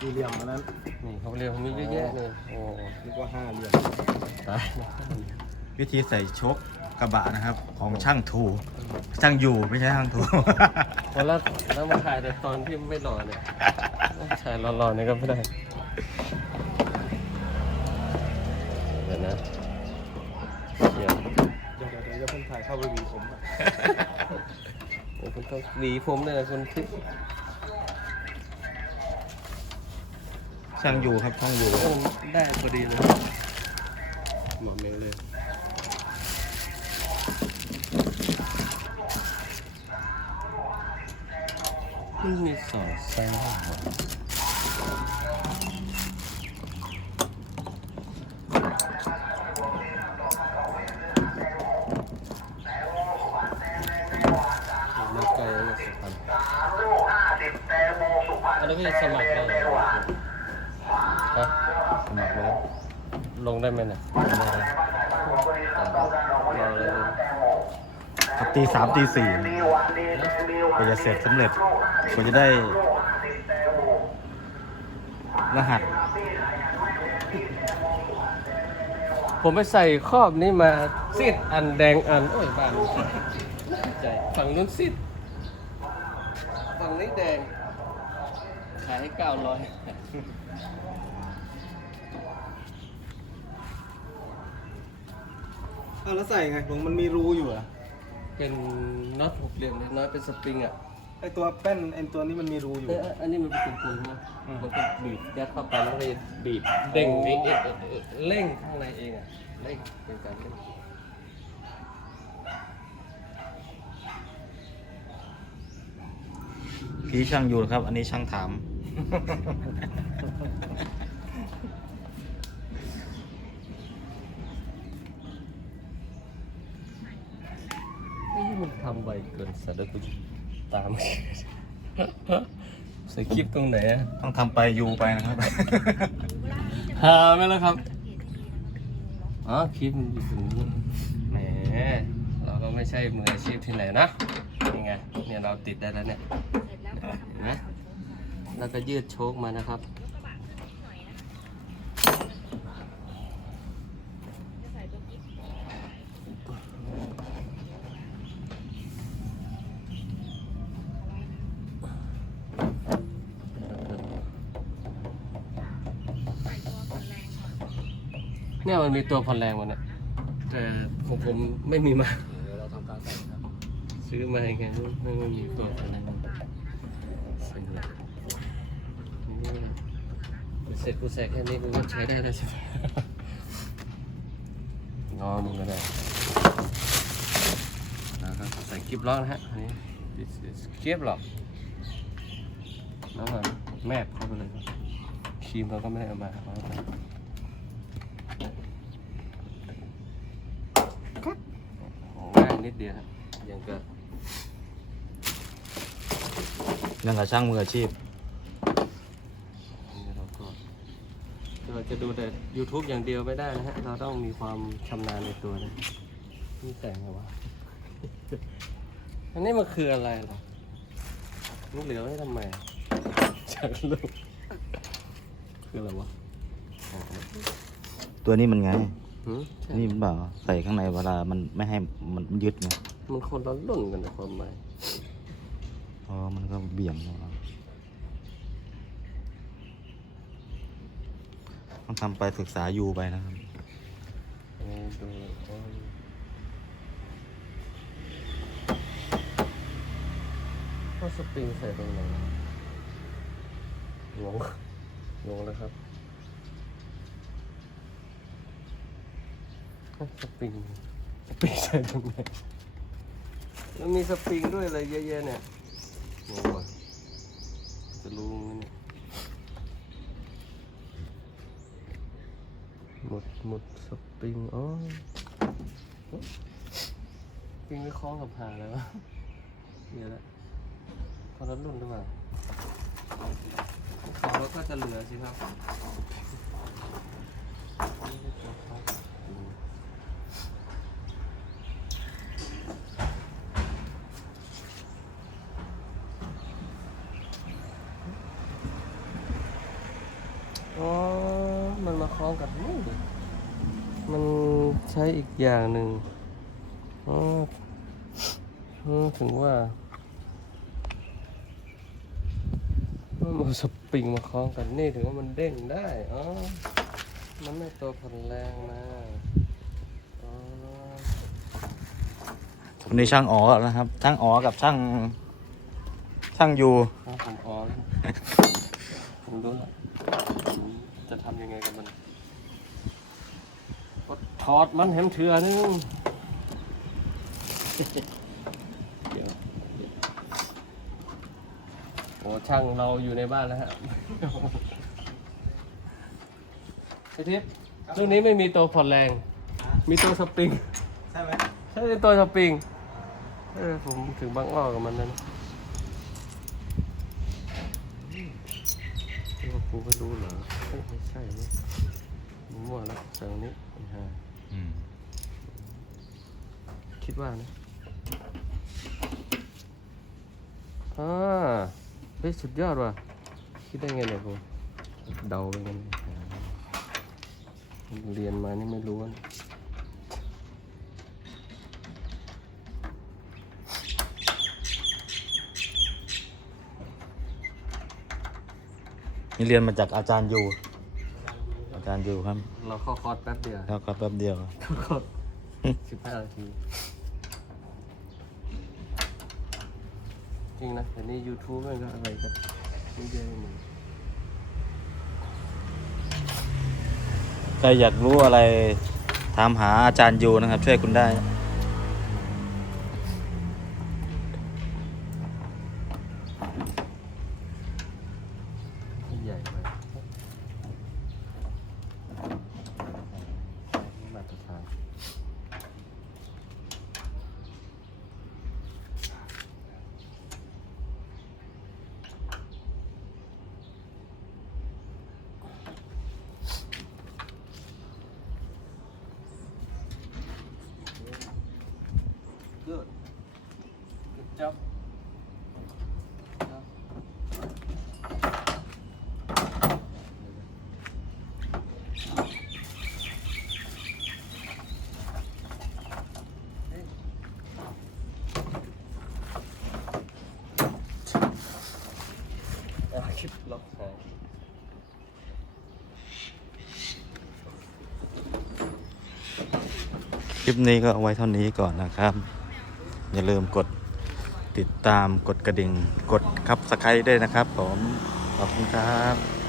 สี่เหลี่ยมอันนั้นนี่เขาเรียกมีเยอะแยะเลยโอ้นึกว่าห้าเหลี่ยมตายแล้ววิธีใส่โชคกระบะนะครับ ของช่างทูช่างอยู่ไม่ใช่ช่างทูพอแล้วแล้วมาถ่ายแต่ตอนที่ไม่หล่อเนี่ยถ่ายหล่อๆเนี่ยก็ไม่ได้เดี๋ยวนะเดี๋ยวเดี๋ยวเดี๋ยวเดี๋ยวจะเพิ่งถ่ายเข้าไปวีผมอะโอ้คุณต้องหวีผมเลยนะคุณทิพย์ ช่างอยู่ครับช่างอยู่โอ้ได้พอดีเลยหมอเมงเลยมันมีสองไซส์เหรอมาไกลแล้วสุพรรณอันนี้ก็จะสมัครได้เหรอ ครับสมัครแล้วลงได้ไหมเนี่ยรอเลยครับตีสามตีสี่กว่าจะเสร็จสำเร็จกว่าจะได้ รหัส ผมไปใส่ครอบนี้มาซีดอันแดงอัน โอ้ยบ้านใจฝั่งนู้นซีดฝั่งนี้แดง ขายให้เก้าร้อย อ้าวแล้วใส่ไงผมมันมีรูอยู่เหรอะเป็นน็อตหกเหลี่ยมเล็กน้อยเป็นสปริงอะไอตัวแป้นไอตัวนี้มันมีรูอยู่ เอ้ยอันนี้มันเป็นกลมๆนะอืมมันก็บีบยัดเข้าไปแล้วก็จะบีบเด้งเองเองเองเองเร่งข้างในเองอะเร่งเป็นการเร่งพี่ช่างอยู่ครับ อันนี้ช่างถาม ไอ้ยมัน ทำไวเกินสัตว์แล้วกูตามใส่คลิปตรงไหนอะต้องทำไปอยู่ไปนะครับ หาไหมล่ะครับ อ๋อคลิปมันอยู่ตรงนี้แหมเราก็ไม่ใช่มืออาชีพที่ไหนนะนี่ไงเนี่ยเราติดได้แล้วเนี่ยเห็นไหมแล้วก็ยืดโชคมานะครับ เนี่ยมันมีตัวผ่อนแรงมันเนี่ยแต่ของผมไม่มีมา เราทำการใส่ครับซื้อมาไงไม่ไม่มีตัวผ่อนแรงเลยนี่เสร็จกูใส่แค่นี้กูก็ใช้ได้แล้วใช่ไหมงอมึงก็ได้นะครับใส่คลิปล็อกนะฮะอันนี้ this is คลิปล็อกแล้วมันแมบเข้าไปเลยครับครีมเราก็ไม่ได้เอามาเอาไป โอ้ง่าย นิดเดียวครับยังก็เรื่องกับช่างมืออาชีพอันนี้เราก็เราจะดูแต่ YouTube อย่างเดียวไม่ได้นะฮะ เราต้องมีความชำนาญในตัวนะนี่แต่งไงวะ อันนี้มันคืออะไรเหรอลูกเหลียวให้ทำไมจากลูก คืออะไรวะอ๋อตัวนี้มันไง หืมใช่นี่มันเปล่าใส่ข้างในเวลามันไม่ให้มันยึดไงมันคนละรุ่นกันในความหมายอ๋อมันก็เบี่ยงเอาต้องทำไปศึกษาอยู่ไปนะครับอันนี้ดูโอ้ยว่าสปริงใส่ตรงไหนงงงงแล้วครับอะ สปริงสปริงใส่ตรงไหนมันมีสปริงด้วยอะไรเยอะแยะเนี่ยงงว่ะจะรู้ไหมเนี่ยหมดหมดสปริงอ๋อสปริงไม่คล้องกับหาเลยวะเดี๋ยวละคนละรุ่นหรือเปล่าของรถก็จะเหลือสิครับ อ๋อ มันมาคล้องกับนี่มันใช้อีกอย่างหนึ่งอ๋ออืมถึงว่ามันเอาสปริงมาคล้องกันนี่ถึงว่ามันเด้งได้อ๋อมันไม่ตัวผ่อนแรงนะอ๋อวันนี้ช่างอ๋อนะครับ ช่างอ๋อกับช่าง ช่างยูเอาผมอ๋อ ผมรู้แล้วผมจะทำยังไงกับมันก็ถอดมันเห็นเถื่อนึงเดี๋ยวเดี๋ยวโอ้ช่างเราอยู่ในบ้านแล้วฮะไอทิพย์รุ่นนี้ไม่มีตัวผ่อนแรง มีตัวสปริง ใช่ไหมใช่ตัวสปริงเออผมถึงบางอ้อกับมันนะนะเออกูไม่รู้เหรอเอ้ยไม่ใช่นี่มั่วแล้วจากนี้ไม่ใช่คิดว่านะอ่าเฮ้ยสุดยอดว่ะ คิดได้ไงเนี่ยกูเดาไปกันเรียนมานี่ไม่รู้นะ นี่เรียนมาจากอาจารย์ยูอาจารย์ยูครับ เราเข้าคอร์สแป๊บเดียวแล้วก็แป๊บเดียว เข้าคอร์สสิบห้านาทีจริงนะแต่นี่ YouTube มันก็อะไรกันไม่เยอะเหมือนใครอยากรู้อะไรถามหาอาจารย์ยูนะครับ ช่วยคุณได้ ที่ใหญ่ไปมาตรฐาน Good. Good job. Job. Hey. อะคลิปล็อกสาย คลิปนี้ก็เอาไว้เท่านี้ก่อนนะครับ อย่าลืมกดติดตามกดกระดิ่ง กดครับสไครต์ด้วยนะครับผม ขอบคุณครับ